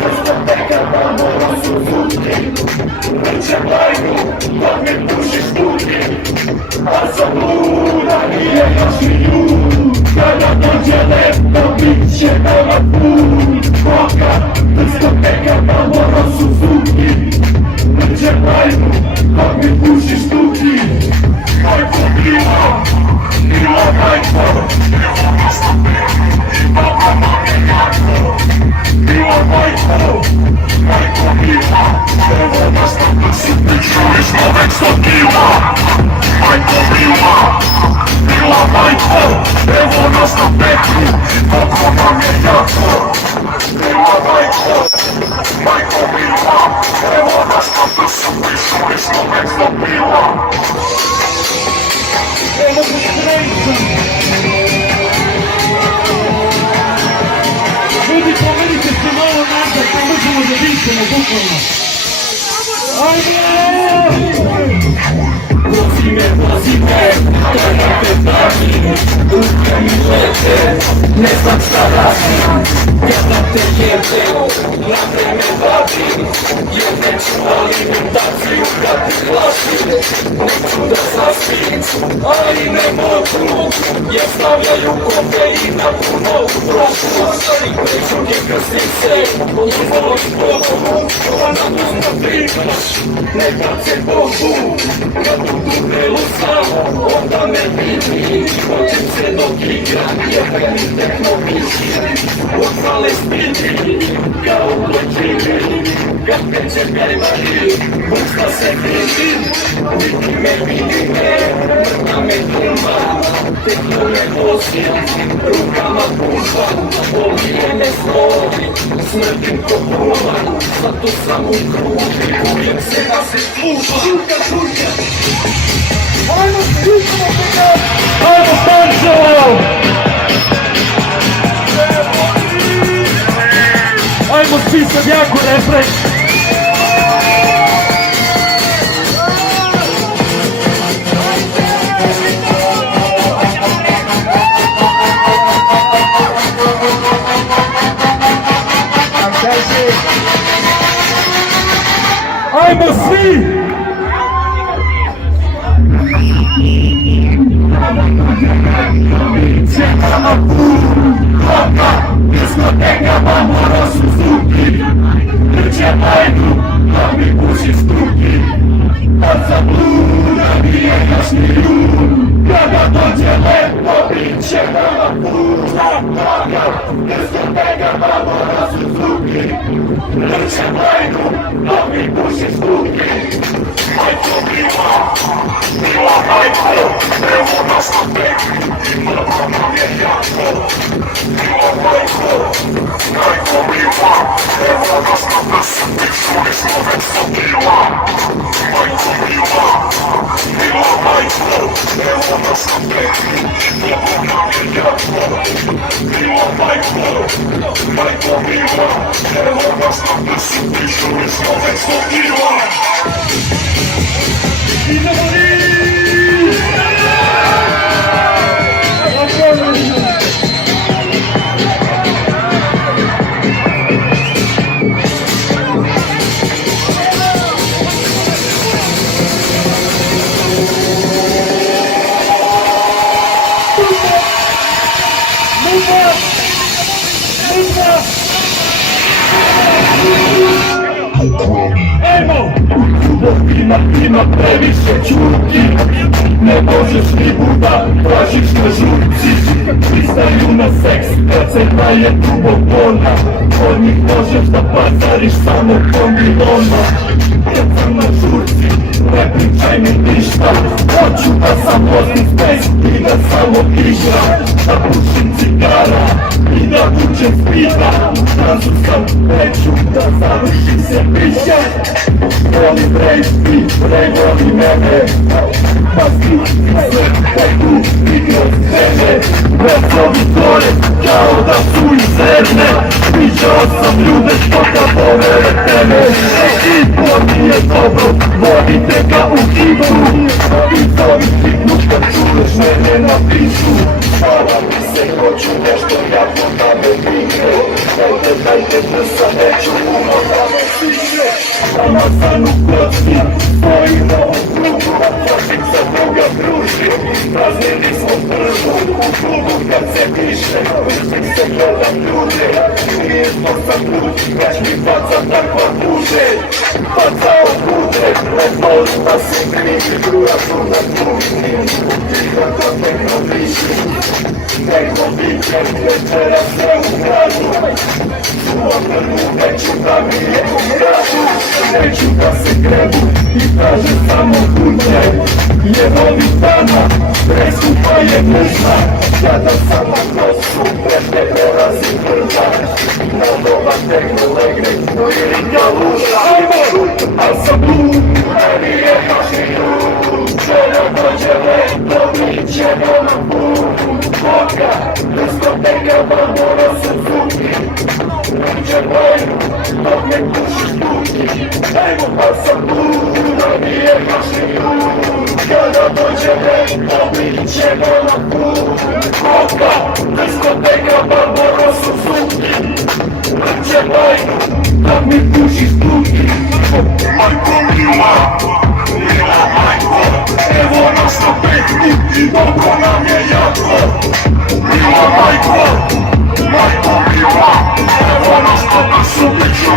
Dyskoteka Barbara Suzuki. Mycie bajku, dok mnie puścisz sztuki. A co bluda bije jaśni lód. Gada to dzielę, to bicie na pół. Boka, dyskoteka Barbara Suzuki. Mycie bajku, dok mnie puścisz sztuki. Bajko piła, piła bajko. Piła bajko, bajko piła. Było następne sypy, czujesz nowek co piła. Bajko piła, piła bajko. Było następne pokocha mnie wiatro. Piła bajko, bajko piła. Było następne sypy, czujesz nowek co piła. Ljudi, povedite se malo nazad, pa možemo da dišemo bukvalno. Ajde! Vozi me, kada te pratim. Ruke mi lete, ne znam šta radim. Kada te jebem, na vreme vadim. Jer neću alimentaciju kad ti hlasim. Neću da zaspim, ali ne mogu. Jer stavljaju kofein na puno prošlost. Neću njega se, njihovo zbogu. Ona uzna primaš, ne bace Bogu. Kad budu vrelu sam, onda me vidi. Hoćem se dok igram, jebem i tehno piši. Odvale spiti, kao pločini. Kad peče permari, usta se vidi. Vidi me, mrtna me tumba. Tehno me vosim, rukama pušva. Ovije me slovi, smrtim ko human. Zato sam u kruži, uvijek se da se sluša. Šurka! Ajmo, stišamo se ga! Ajmo, Stančo! Ajmo svi sad jako refren! Ajmo svi! Čekama pun, koka, diskoteka Barbara Suzuki. Drče bajku, da mi puši struki. Od zabluda bije jašni ljud. Kada dođe lepo, čekama pun, koka, diskoteka Barbara Suzuki. Drče bajku, da mi puši struki. Bajko bila, bila bajko, evo nas na peki. Mrtva nam je jako, bila bajko, bajko bila. Evo nas na deset, čuli smo već sa bila. Bajko bila, bila bajko, evo nas na peki. Mrtva nam je jako, bila bajko, bajko bila. Evo nas na deset, čuli smo već sa bila. Idemo mi! Emo! Ima previše čuti. Ne možeš ni buda, tražiš na žurci. Pristaju na seks, kad se daje dubokona. Od njih možeš da pazariš samo kombilona. Kad sam na žurci, ne pričaj mi ništa. Hoću da sam vozim space i da samo igram. Da pušim cigara i da vučem spida. U transu sam, neću da završim se piše. Volim rejski, rej voli mene. Pa svi sve teku i kroz krene. Vecovi gore kao da su izrene. Viđao sam ljude što kad povere teme. I to nije dobro, vodite ga u hitu. I zovim hitnu kad čuješ mene na pisu. Hvala mi se. Hoću nešto jako da me digne. Dajte prsa, neću puno da me stigne. Namazan u kocki, stoji na okrugu. Fašik sa druga druži, praznili smo prvu. U klubu kad se piše, uvijek se gledam ljude. Nije to sam put, kač mi baca takva bude. Baca od bude, ne voli da se krivi. Druga su na drugi, ti kako neko viši. Neko viče, večera sve u gradu. Čuvam prvu, neću da mi je u gradu. Neću da se grebu i traže samo kuće. Jedovih dana, preskupa je mužna. Kada sam na kosu, pred tebe razi vrda. Moldova tehno legre, ili galuša. Al sam tu, meni je mašinu. Želja dođe leto, mi ćemo na put. Boga, diskoteka, Barbora, Suzuki. Uđe boju, dok me kušiš tuki. Evo pa sam tu, meni je mašinu. Kada dođe leto, mi ćemo na put. Boga, diskoteka, Barbora, Suzuki. Uđe boju, dok me kušiš tuki. Majko mila, mila majko. Evo nas na petku i dobro nam je jako. Mila majko, majko mila. Evo nas na našu piću.